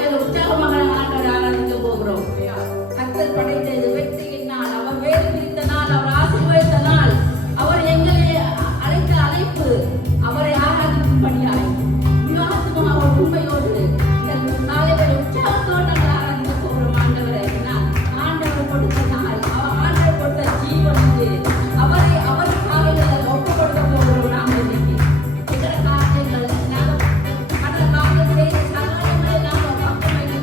காலையில் உற்சாகமாக ஆண்டவரை ஆராதிக்க போகிறோம். கர்த்தர் படைத்த இது வெற்றியின் நாள், அவர் வேறு பிரித்த நாள், அவர் ஆசீர்வதித்த நாள், அவர் எங்களை அழைத்த அழைப்பு, அவரை ஆராதிக்கும்படியாய் விவாதமாக உண்மையோடு காலையில் உற்சாகத்தோடு நாங்கள் ஆராதிக்க போகிறோம். ஆண்டவரை ஆண்டவர் கொடுத்த நாள், ஆண்டவர் கொடுத்த ஜீவன் இது. அவரை அவர் ஒப்பு கொடுக்க போகிறோம். நாங்கள் இன்னைக்கு எங்களை காரியங்கள் நாங்கள் கடந்த காலத்தில் செய்த சகலங்களை நாங்கள் பக்கம் வைத்து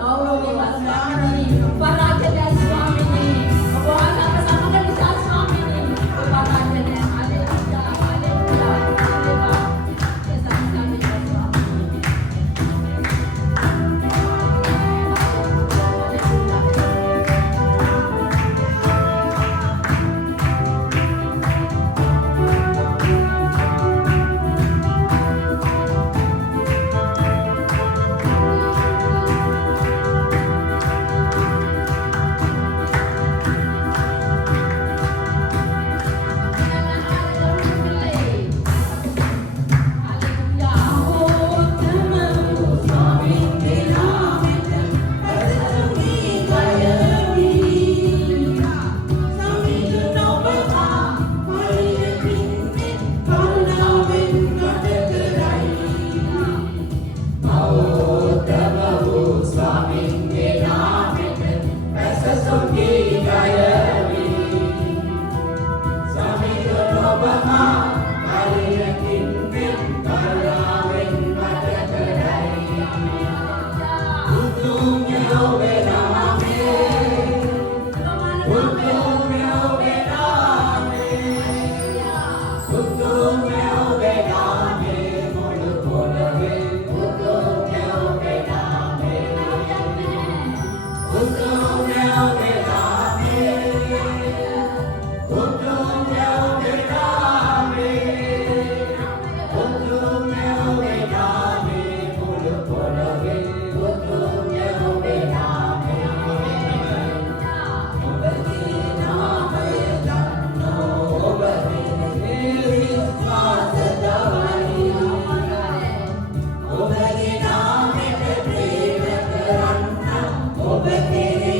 ගෞරවනීය ස්වාමීනි පරාජය ස්වාමීනි ඔබ වහන්සේ සමග නිසා ස්වාමීනි ඔබ ආරාධනය හalleluya hallelujah ඒ සංස්කාරය ඔබගේ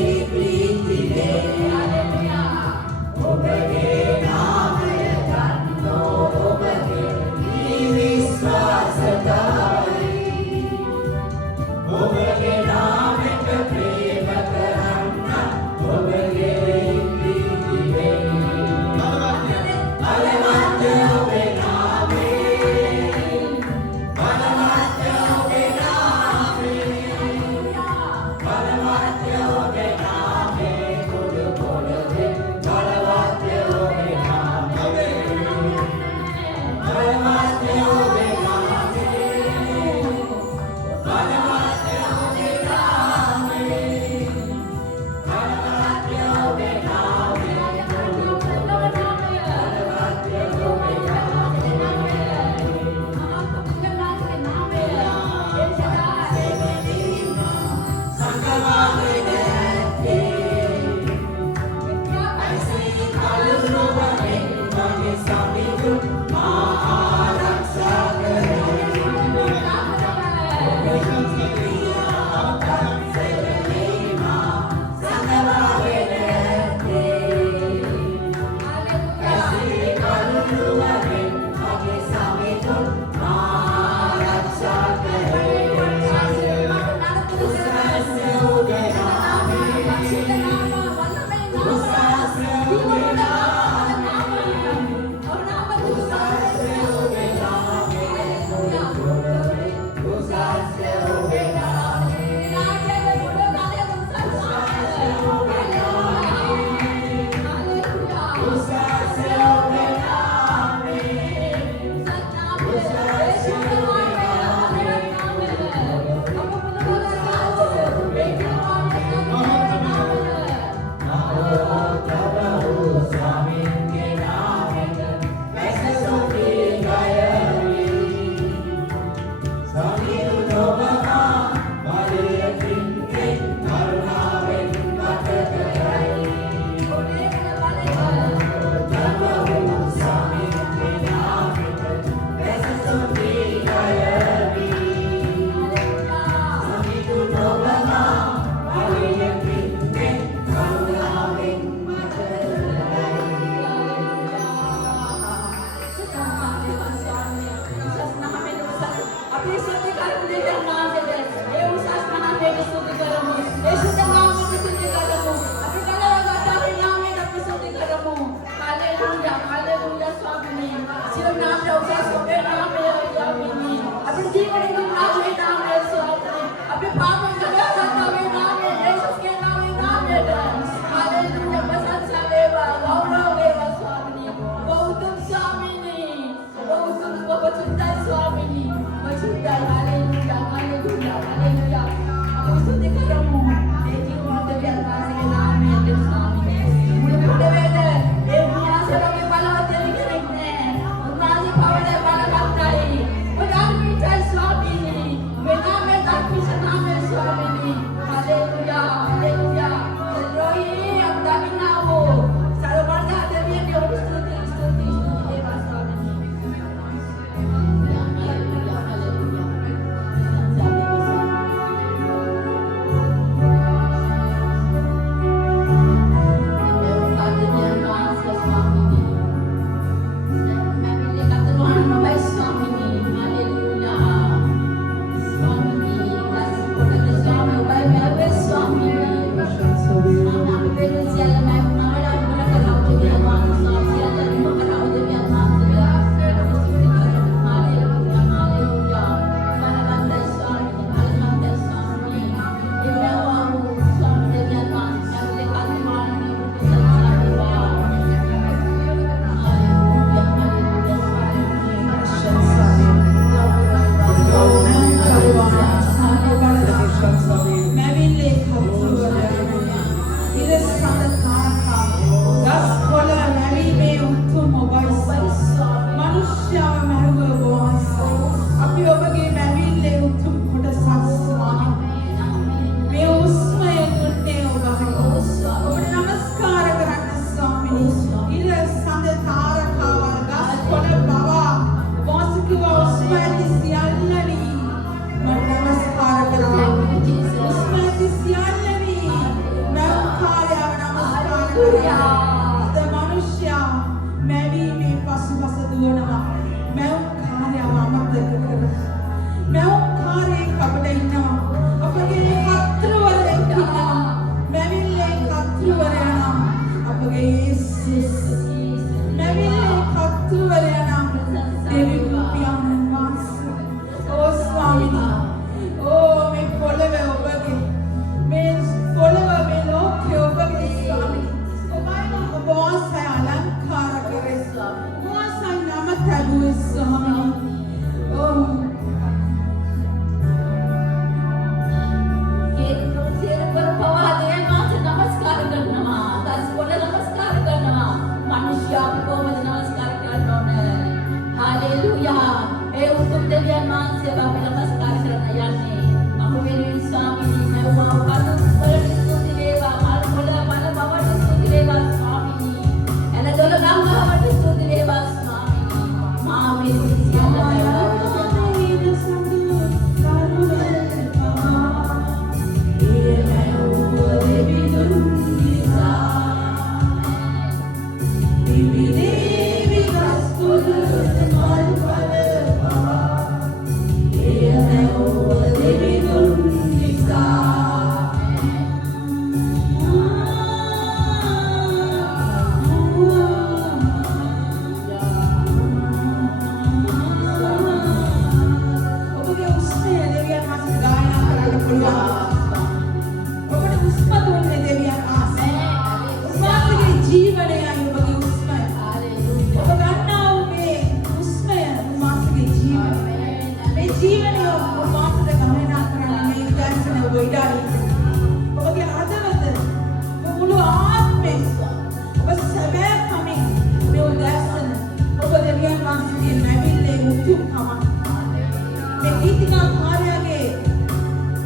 මේ ගීතිකා කාර්යයේ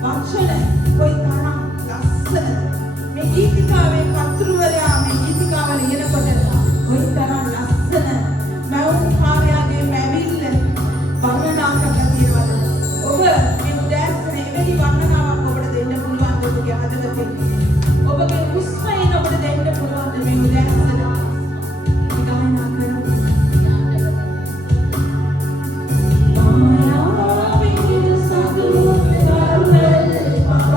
වචන කොයි තරම් ලස්සනද මේ ගීතිකාවේ කතුරුවරයා මේ ගීතිකාව ලියනකොට කොයි තරම් ලස්සන මවුන් කාර්යයේ මැවිල්ල වර්ණනා කරලා තියෙනවද ඔබ මේ උදෑසන එවැනි වර්ණනාවක් ඔබට දෙන්න පුළුවන් ඔබගේ හදවතේ ඔබගේ හුස්මයෙන් ඔබට දෙන්න පුළුවන් මේ උදෑසන ගායනා කරමු මායාවේ සතු කරුවල්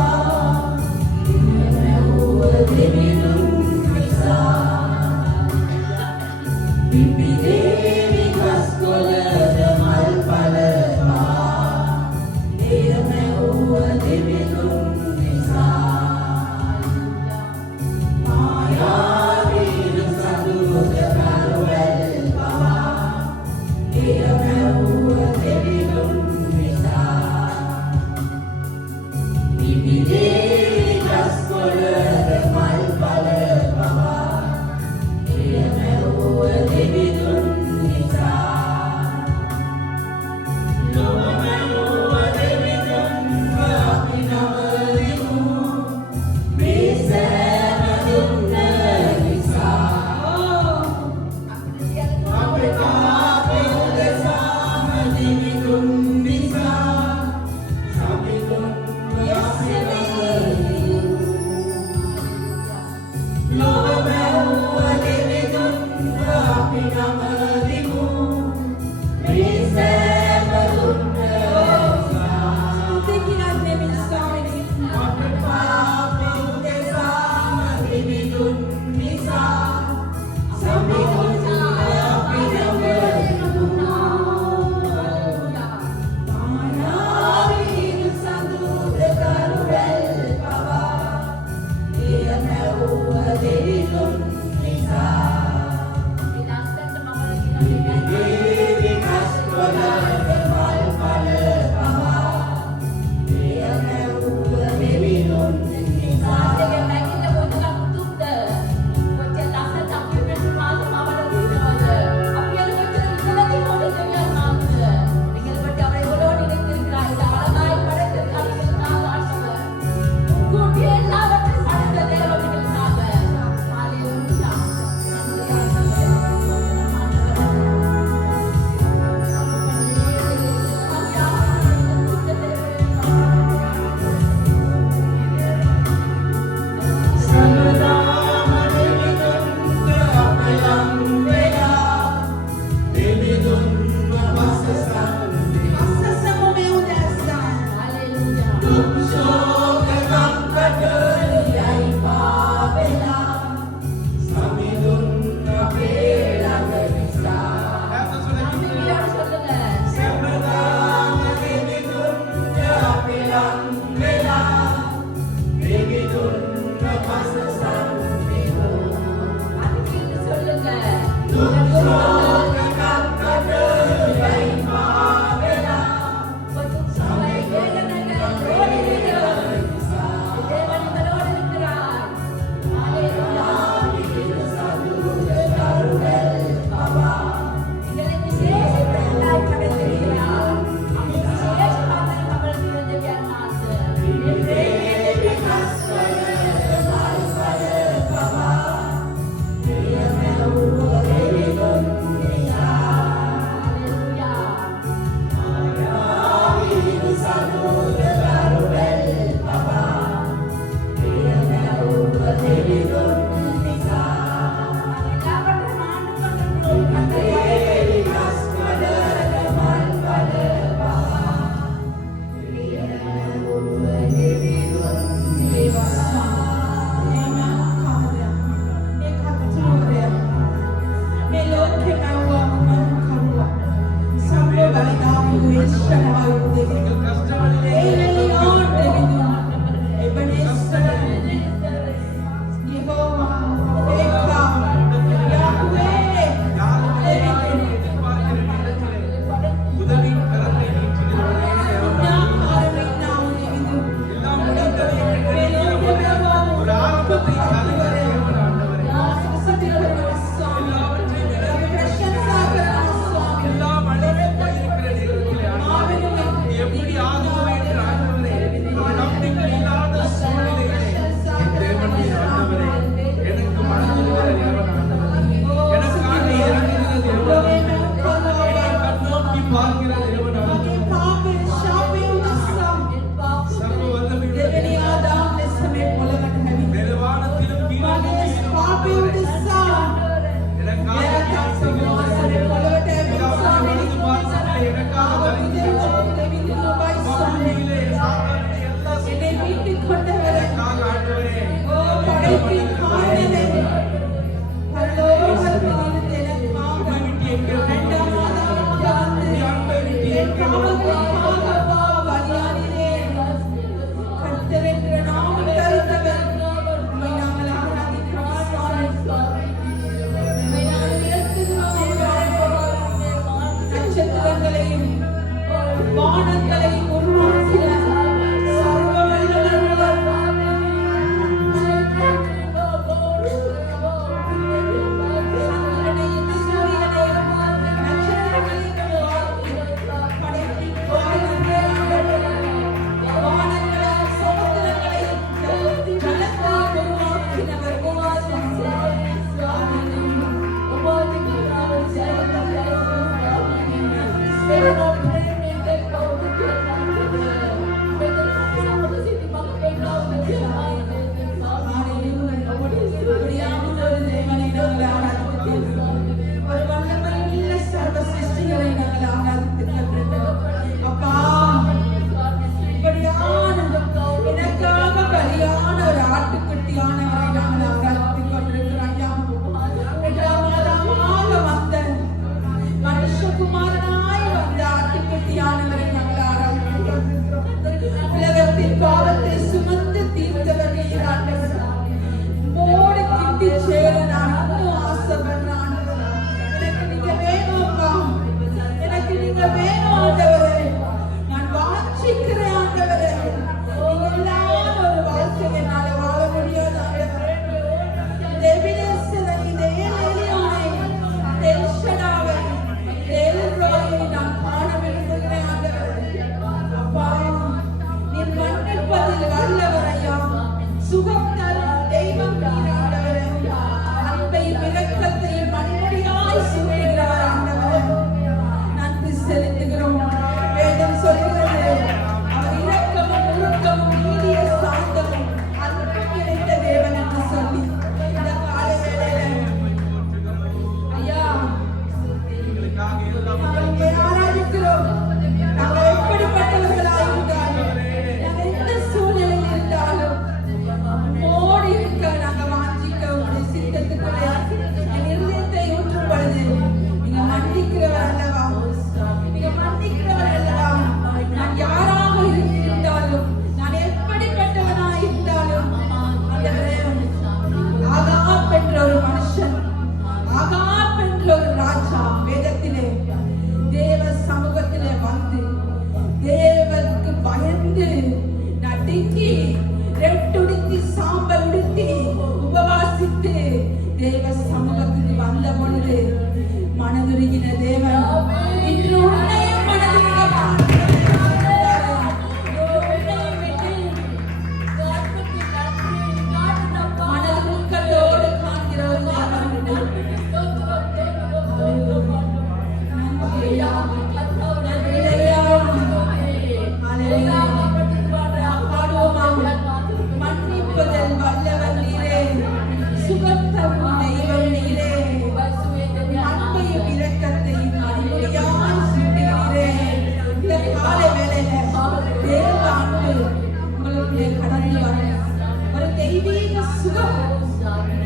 தெய்வீக சுகம்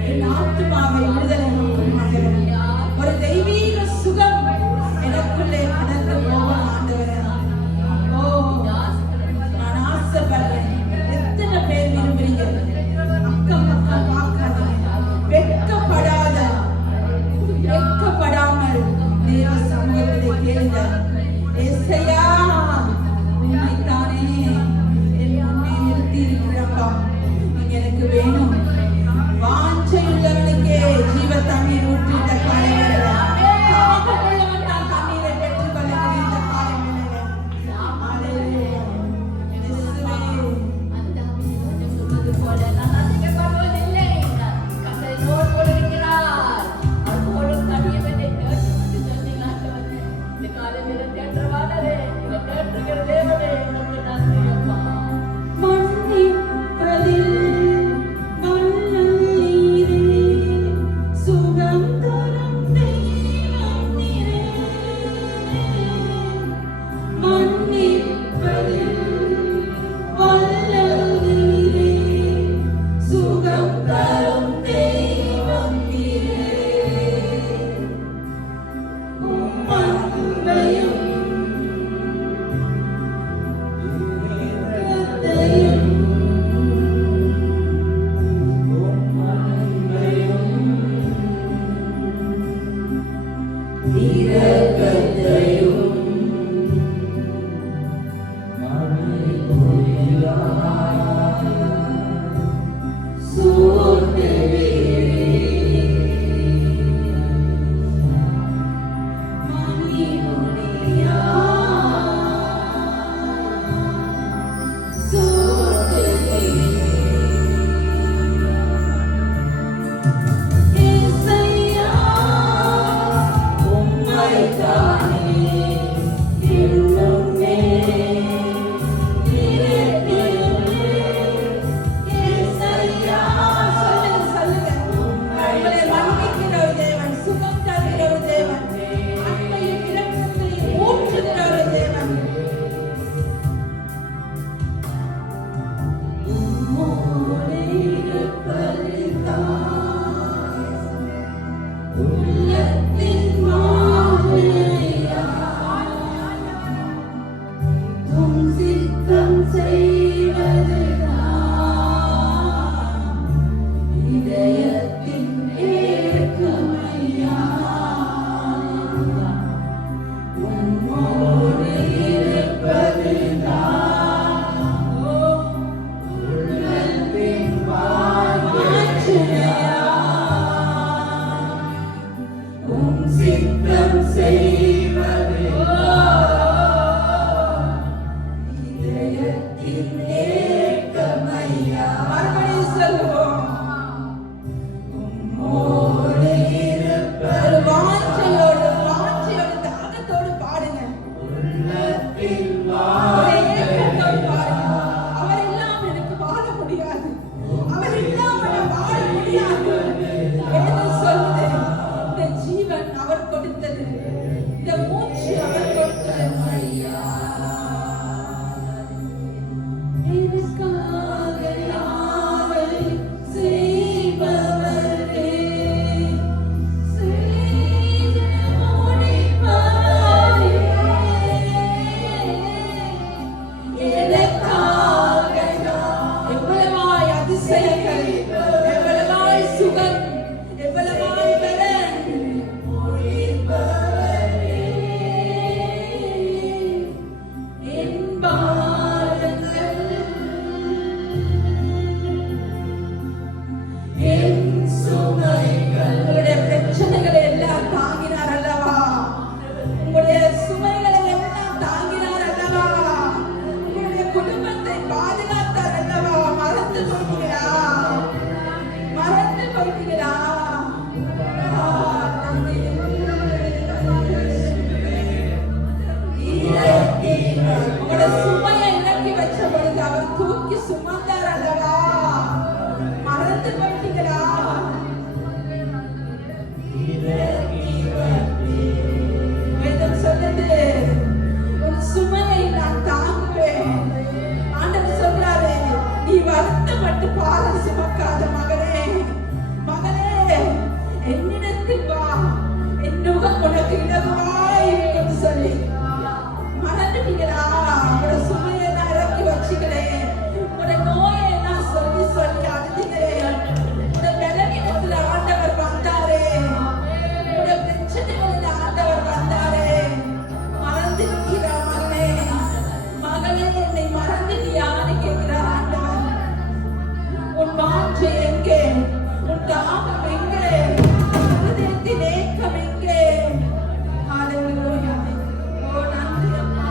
என் ஆத்துமாவை விடுதலையாக்கும் ஆண்டவரே. ஒரு தெய்வீக சுகம் எனக்குள்ளே கடந்து போகும் ஆண்டவரே. ஓ, நான் ஆசைப்படுறேன். எத்தனை பேர் விரும்புறீங்க? அக்கம் பக்கம் பார்க்காதீங்க, வெட்கப்படாமல் தேவ சமூகத்திலே கேளுங்க. ஏசையா, உம்மைத்தானே என் முன்னே நிறுத்தி இருக்கிறப்பா, நீங்க எனக்கு வேணும். வாஞ்சையுள்ளவனுக்கே ஜீவ தண்ணீர் ஊற்றி இந்த காலை வேளையில, தாகமுள்ளவன் தான் தண்ணீரை பெற்றுக்கொள்ளக்கூடிய இந்த காலை வேளையில. ஹல்லேலூயா. இயேசுவே, சொன்னது போல நான் அதிகப்படுவதில்லை. கர்த்தரோடு கூட இருக்கிறார். அவரோடு கனியவனை கேட்டு சொன்னீங்க ஆண்டவரே. இந்த காலையில தேற்றவாளரே, இந்த தேற்றுகிற தேவனே, உனக்கு நன்றி அப்பா. மன்னிப்பதில் வல்லல் நீரே, சுகம் தரும் தெய்வம் நீரே. மன்னிப்பதில் வல்லல் நீரே, சுகம் வாஞ்சை எங்கே? உன் தாகம் எங்கே? இருதயத்தின் ஏக்கம் எங்கே? ஹalleluya. ஓ நன்றி அப்பா.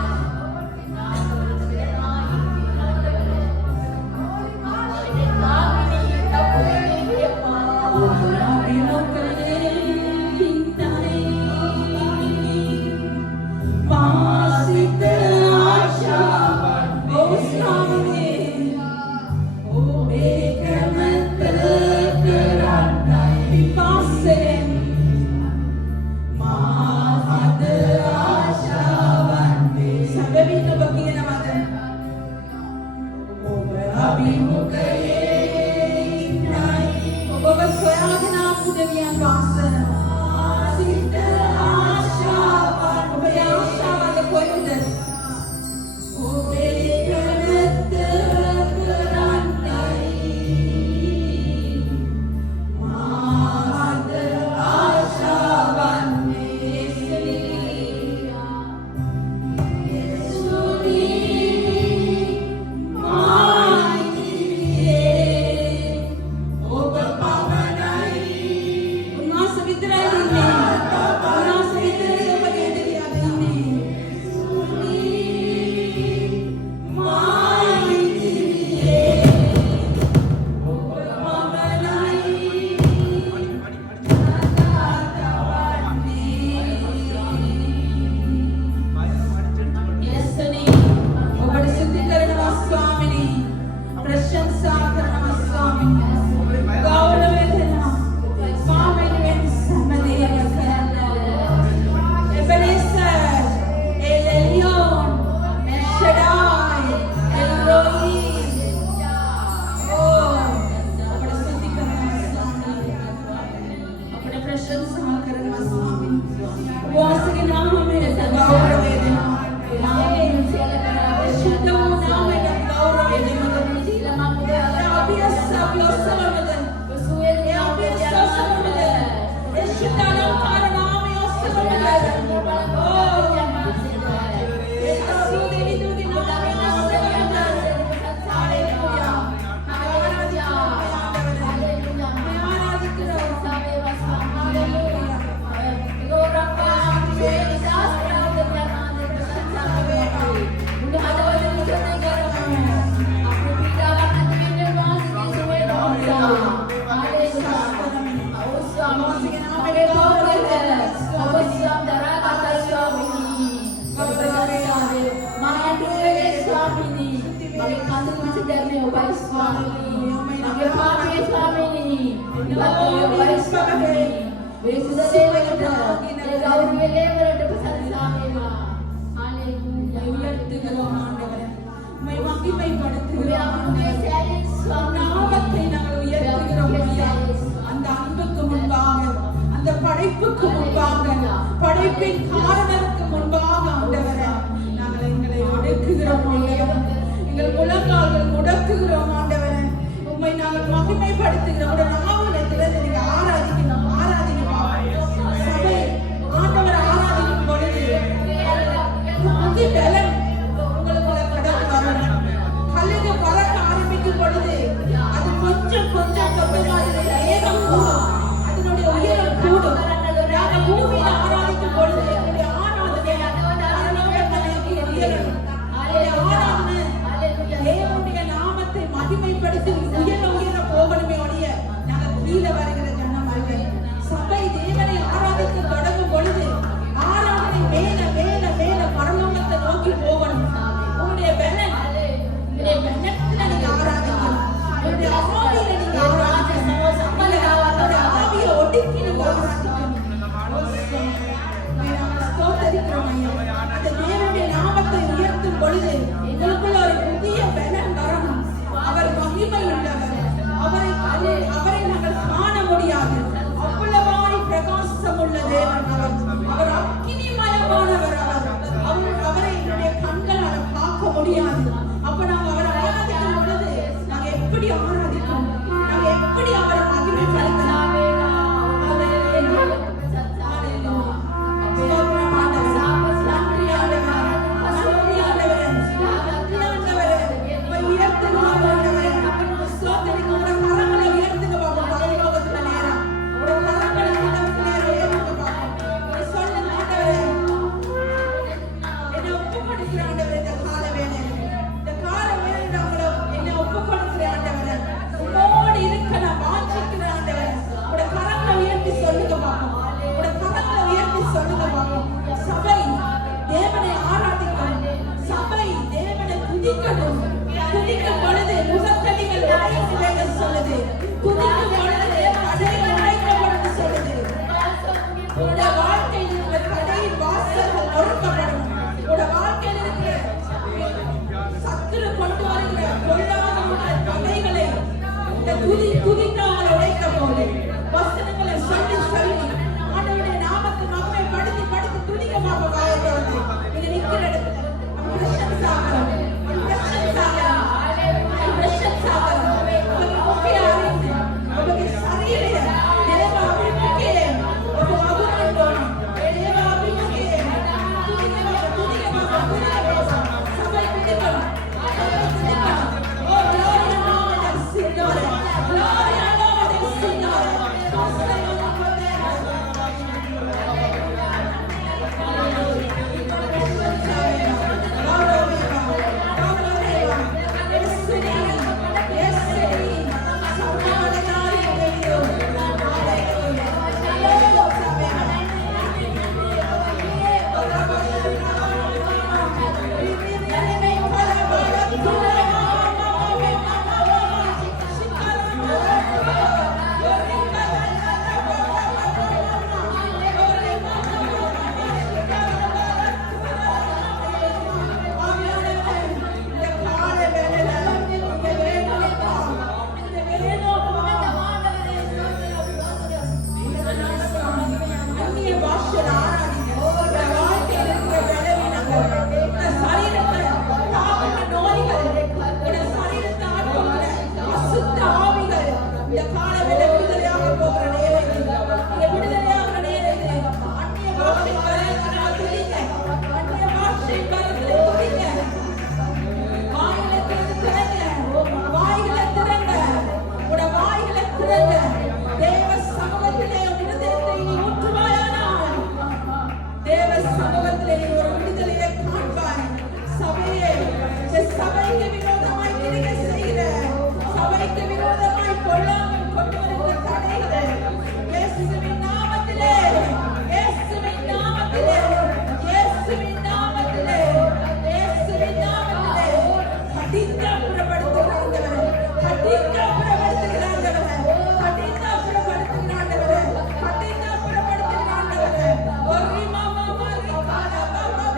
படைப்புக்கு முன்பாக, படைப்பின் காரணருக்கு முன்பாக ஆண்டவரே நாங்கள் எங்களை ஒடுக்குகிறோம் ஆண்டவரே. எங்கள் முழங்கால்கள் முடக்குகிறோம் ஆண்டவரே. உம்மை நாங்கள் மகிமைப்படுத்துகிறோம். உடைய நாமத்தை திறந்து நீங்க ஆராதிக்கணும். ஆராதிக்கணும். சபை ஆண்டவரை ஆராதிக்கும் பொழுது புது பலன் உங்களுக்குள்ள கடந்து வரணும். கழுகு பறக்க ஆரம்பிக்கும் பொழுது அது கொஞ்சம் கொஞ்சம் தொட்டமாக ஏகம் கூடும். அதனுடைய உயரம் கூடும். நாங்கள் பூமியில ஆராதிக்கும் பொழுது என்னுடைய ஆராதனை பரலோகத்திற்கு உயரும். ஆராதனை தேவனுடைய நாமத்தை மகிமைப்படுத்தி உயர போகணுமே ஒழிய நாங்கள் கீழே வருகிற ஜனம் அல்ல. சபை தேவனை ஆராதிக்க தொடங்கும் பொழுது ஆராதனை மேல மேல மேல பரலோகத்தை நோக்கி போகணும். உங்களுடைய பலன் உங்களுடைய பலத்துல நீங்க ஆராதிக்கணும். உங்களுடைய ஆவியில நீங்க ஆராதிக்கணும். உங்களுடைய ஆவியை ஒடுக்கி நீங்க ஆராதிக்கணும். ஸ்தோத்திரிக்கிறோம் ஐயா. அந்த தேவனுடைய நாமத்தை உயர்த்தும் பொழுது எங்களுக்குள்ள ஒரு புதிய பலன் வரணும். அவர் மகிமை உள்ளவர். அவரை நாங்கள் காண முடியாது. அவ்வளவாய் பிரகாசம் உள்ள தேவன் அவர். அவர் அக்கினிமயமானவர். அவரை என்னுடைய கண்களால் பார்க்க முடியாது. அப்ப நாங்க அவரை ஆராதிக்கும் பொழுது நாங்க எப்படி ஆராதிக்கணும்? நாங்க எப்படி அவரை மகிமைப்படுத்தலாம்? துதிக்காமல் உழைக்க போது வசனங்களை சொல்லி சொல்லி ஆண்டவருடைய நாமத்தை மகிமைப்படுத்தி படுத்தி துதிக்கமாக வாழத்தோடு நீங்க நிக்கிற இடத்துல பிரசன்ஸ் ஆகிறோம் பிரசன்ஸ் ஆகிறோம் பிரசன்ஸ் ஆகிறோம் உங்களுக்கு அறிந்து உங்களுக்கு சரீர தேவ அபிமுகே ஒரு அபுரண்டோம் தேவ அபிமுகே துதிக்கமாக சபை பிடிக்கணும் ஓ glory நாமத்தை சிந்தோரே glory நாமத்தை சிந்தோரே சபைக்கு விரோதமாய் கிரியை செய்கிற சபைக்கு விரோதமாய் கொள்ளாமல் கொண்டு வருகிற தடைகளை இயேசுவின் நாமத்திலே இயேசுவின் நாமத்திலே இயேசுவின் நாமத்திலே இயேசுவின் நாமத்திலே கடினப்படுத்துகிறாண்டவரே கடினப்படுத்துகிறாண்டவரே கடினப்படுத்துகிறாண்டவரே கடினப்படுத்துகிறாண்டவரே ஒரு மாமா மாரி காலா பாபா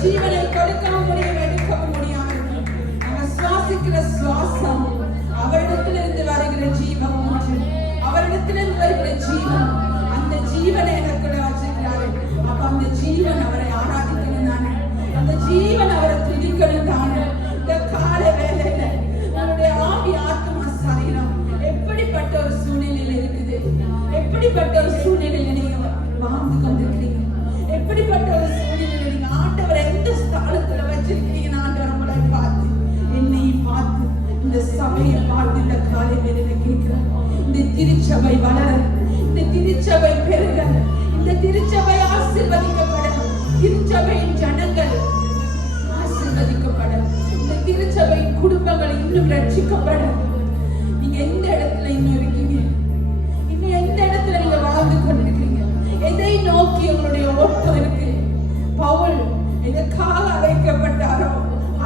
ஜீவனை கொடுக்கவும் முடியும் எடுக்கவும் முடியாது. நம்ம சுவாசிக்கிற சுவாசம் அவரிடத்திலிருந்து வருகிற ஜீவன் ஒன்று, அவரிடத்திலிருந்து வருகிற ஜீவன், அந்த ஜீவனை எனக்குள்ள வச்சிருக்கிறாரு. அப்ப அந்த ஜீவன் அவரை ஆராதிக்கணும் தானே, அந்த ஜீவன் அவரை துதிக்கணும் தானே. இந்த கால வேலையில நம்முடைய ஆவி ஆத்மா சரீரம் எப்படிப்பட்ட ஒரு சூழ்நிலையில இருக்குது, எப்படிப்பட்ட ஒரு சூழ்நிலையில நீங்க வாழ்ந்து கொண்டிருக்கிறீங்க, எப்படிப்பட்ட ஒரு சூழ்நிலையில நீங்க ஆண்டவர் எந்த ஸ்தானத்துல வச்சிருக்கீங்க. ஆண்டவர் உங்களை பார்த்து என்னையும் பார்த்து இந்த சபையை பார்த்து இந்த காலை வேலையில கேட்கிறேன். இந்த திருச்சபை வளர, இந்த திருச்சபை பெருக, இந்த திருச்சபை ஆசீர்வதிக்கப்பட, திருச்சபையின் ஜனங்கள் இன்னும் ரட்சிக்கப்பட நீங்க எந்த இடத்துல இன்னும் இருக்கீங்க? இன்னும் எந்த இடத்துல நீங்க வாழ்ந்து கொண்டிருக்கீங்க? எதை நோக்கி உங்களுடைய ஓட்டம் இருக்கு? பவுல் எதற்காக அழைக்கப்பட்டாரோ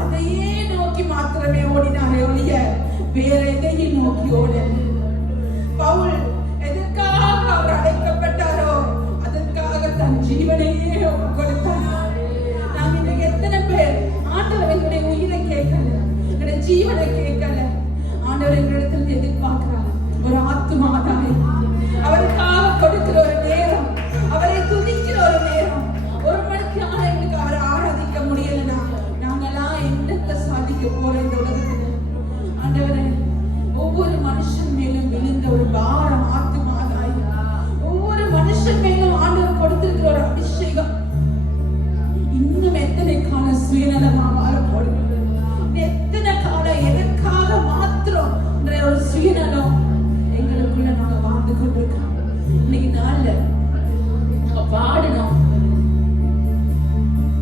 அதையே நோக்கி மாத்திரமே ஓடினாரே ஒழிய வேற எதையும் நோக்கி ஓடல. பவுல் எதற்காக அவர் அழைக்கப்பட்டாரோ அதற்காக தன் ஜீவனையே கொடுத்தார். நாம் இன்றைக்கு எத்தனை பேர் ஆண்டவர் எங்களுடைய உயிரை கேட்கல, எங்களுடைய ஜீவனை கேட்கல. ஆண்டவர் எங்களிடத்தில் எதிர்பார்க்கிறார் ஒரு ஆத்துமாதாய், அவருக்காக கொடுக்கிற ஒரு நேரம், அவரை துதிக்கிற ஒரு நேரம். ஒரு மணிக்கு எங்களுக்கு அவரை ஆராதிக்க முடியலன்னா நாங்கெல்லாம் என்னத்தை சாதிக்க போறோம் இந்த உலகத்துல? ஆண்டவரே, ஒவ்வொரு மனுஷன் மேலும் விழுந்த ஒரு பாரம் ஆத்துமாதாய், ஒவ்வொரு மனுஷன் மேலும் ஆண்டவர் கொடுத்திருக்கிற ஒரு அபிஷேகம் இன்னும் எத்தனை காலம் சுயநலமா மாற போடுங்க? எத்தனை காலம் எதற்காக மாத்திரம் ஒரு சுயநலம் எங்களுக்குள்ள நாங்க வாழ்ந்து கொண்டிருக்கோம். இன்னைக்கு நாள்ல நாங்க பாடணும்,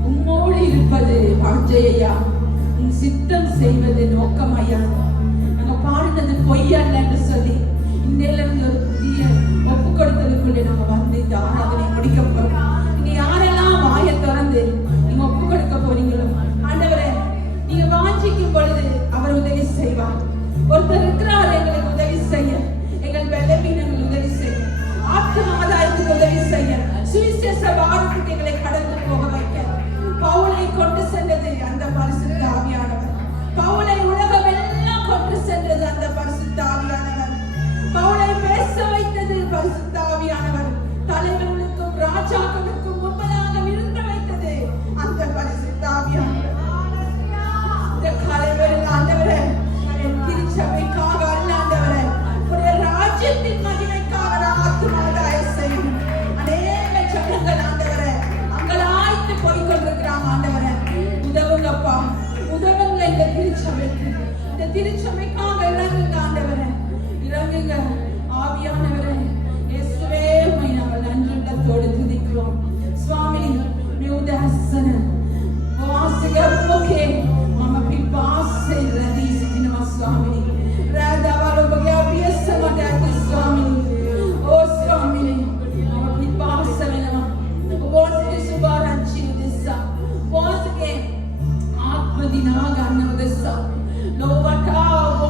உம்மோடு இருப்பது வாஞ்சையா, உன் சித்தம் செய்வது நோக்கமையா. நாங்க பாடினது பொய்யல்ல என்று சொல்லி இன்னையில இருந்து ஒரு புதிய ஒப்பு கொடுத்ததுக்குள்ளே நாங்க வந்து இந்த ஆராதனை முடிக்க போறோம். நீங்க யாரெல்லாம் வாயை திறந்து நீங்க ஒப்பு கொடுக்க போறீங்களோ, ஆண்டவரே நீங்க வாஞ்சிக்கும் பொழுது அவர் உதவி செய்வார். ஒருத்தர் இருக்கிறார் எங்களுக்கு உதவி செய்ய, எங்கள் பலவீனங்கள் உதவி செய்ய, ஆத்துமாதாயத்துக்கு உதவி செய்ய, சுவிசேஷ வாரத்துக்கு எங்களை கடந்து போக வைக்க. பவுலை கொண்டு சென்றது அந்த பரிசுத்த ஆவியானவர். பவுலை உலகம் எல்லாம் கொண்டு சென்றது அந்த பரிசுத்த ஆவியானவர். பவுலை பேச வைத்தது பரிசுத்த ஆவியானவர். தலைவர்களுக்கும் ராஜாக்களுக்கும் முன்பதாக நிறுத்த வைத்தது அந்த பரிசுத்த ஆவியானவர். இந்த காலைவேளையில் ஆண்டவரே, என் திருச்சபைக்காக அல்ல ஆண்டவரே, உடைய ராஜ்யத்தின் மகிமைக்காக ஆத்துமாதாய செய்யும் அநேக ஜனங்கள் ஆண்டவரே அங்கலாய்த்து போய் கொண்டிருக்கிறாங்க. ஆண்டவரே உதவுங்கப்பா, உதவுங்க இந்த திருச்சபைக்கு, இந்த திருச்சபைக்காக இறங்குங்க ஆண்டவரே, இறங்குங்க ஆவியானவரே. இயேசுவே உம்மை நாங்கள் நன்றியுள்ளத்தோடு துதிக்கிறோம். சுவாமி நீ உதாசன வாசிக முகே மம பிபாசை ரதி சினிமா சுவாமி ராதாவால பகயா பியசமடாதி சுவாமி. ஓ சுவாமி மம பிபாசை வேணா வாசிக சுபாராச்சி உதசா வாசிக ஆத்மதினா ගන්න උදෙසා ලෝවට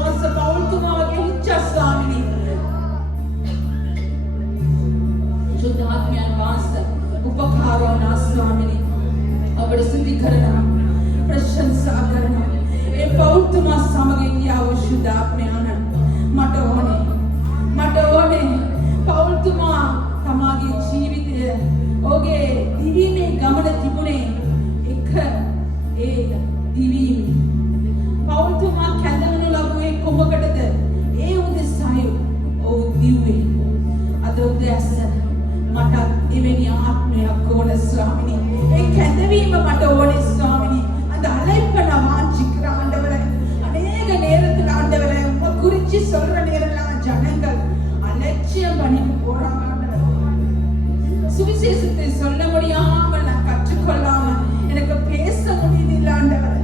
වොස පෞල්තුමාගේ හිච්ච ස්වාමිනී සුද්ධාත්මයන් වහන්සේ උපකාරවනා ස්වාමිනී අපට සිද්ධ කරනවා ප්‍රශංසා කරනවා. ඒ පෞල්තුමා සමග ගියාව සුද්ධාත්මයන් මට ඕනේ පෞල්තුමා තමාගේ ජීවිතය ඔහුගේ දිවීමේ ගමන තිබුණේ එක ඒ දිවීම. පෞල්තුමා කැඳවනු ලැබුවේ කොමකටද? ඒ උදෙසායි ඔහු දිව්වේ. අද උදැසන මට එවැනි ආත්මයක් ඕන ස්වාමිනී. ඒ කැඳවීම මට ඕනේ ස්වාමිනී. அந்த அழைப்பை நான் வாஞ்சிக்கிறேன் ஆண்டவரே. அநேக நேரத்தில் ஆண்டவரே உங்க குறிச்சு சொல்ற நேரம்லாம் ஜனங்கள் அலட்சியம் பண்ணிட்டு போறாங்க ஆண்டவரே. சுவிசேஷத்தை சொல்ல முடியாம நான் கற்றுக்கொள்ளாம எனக்கு பேச முடியுது இல்ல ஆண்டவரே.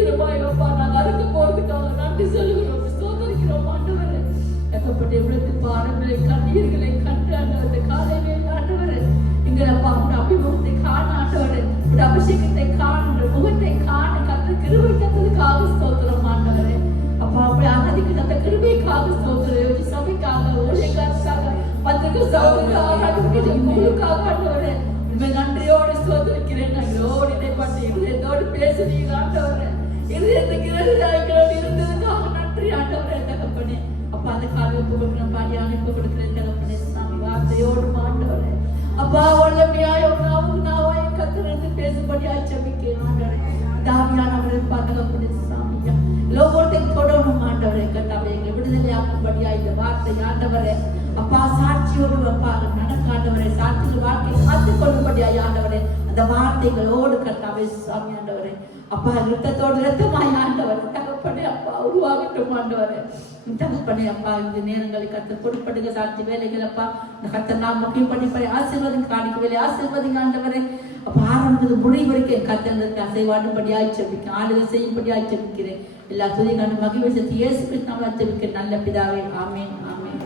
தீரமாய் அப்பா நாங்கள் அறுக்க போறதுக்காக நன்றி சொல்லுகிறோம், சோதரிக்கிறோம் ஆண்டவரே. தகப்பனே இவ்வளவு பாரங்களை கண்ணீர்களை கண்டு ஆண்டவரே காலையிலே ஆண்டவரே எங்கள் அப்பா உங்க அபிமுகத்தை காண ஆண்டவரே, உங்க அபிஷேகத்தை காண, முகத்தை காண கத்த கிருபை தந்ததுக்காக ஸ்தோத்திரம் ஆண்டவரே. அப்பா அப்படி ஆராதிக்கு தந்த கிருபைக்காக ஸ்தோத்திரம், சபைக்காக ஊழியக்காரருக்காக பத்திரிகை சகோதரர்களுக்காக முழுக்காக ஆண்டவரே உண்மை நன்றியோடு ஸ்தோத்திரிக்கிறேன். நாங்களோடு இடைப்பட்டு இதயத்தோடு பேசுறீங்க ஆண்டவரே, இதயத்துக்கு இருந்ததுக்காக நன்றி ஆண்டவரே. தகப்பனே அப்பா அந்த காலை ஒப்பு கொடுக்கிறேன், பாடி அனுப்பி கொடுக்கிறேன் தகப்பனே சாமி, வார்த்தையோடு ஆண்டவரே அப்பா வல்லமையாய் நாவாய் கத்திருந்து பேசும்படியாய் ஜெபிக்கிறேன் ஆண்டவரே. தாவியானவரை தகப்பனே சாமியா லோகத்தையும் தொடரும் ஆண்டவரே. கட்டாவே எங்களை விடுதலையாக்கும்படியாய் இந்த வார்த்தை ஆண்டவரே அப்பா சாட்சியோடு அப்பா நடக்காண்டவரே, சாட்சியில் வாழ்க்கை காத்துக் கொள்ளும்படியாய் ஆண்டவரே அந்த வார்த்தைகளோடு கட்டாவே சாமி ஆண்டவரே அப்பா ரத்தத்தோடு ரத்தமாய் ஆண்டவரே தகப்பனே அப்பா உருவாகட்டும் ஆண்டவரே. தகப்பனே அப்பா இந்த நேரங்களை கத்த பொறுப்படுங்க, சாட்சி வேலைகள் அப்பா இந்த கத்த நாம் முக்கியம் பண்ணி ஆசீர்வாதம் காணிக்க வேலை ஆசீர்வாதம் ஆண்டவரே அப்பா ஆரம்பித்து முடிவு வரைக்கும் கத்தனுக்கு அசைவாடும்படியாய் ஜெபிக்கிறேன், ஆளுகை செய்யும்படியாய் ஜெபிக்கிறேன். எல்லா துதி கண்டு மகிழ்ச்சி இயேசு கிறிஸ்துவின் நாமத்தில் ஜெபிக்கிறேன் நல்ல பிதாவே, ஆமென் ஆமென்.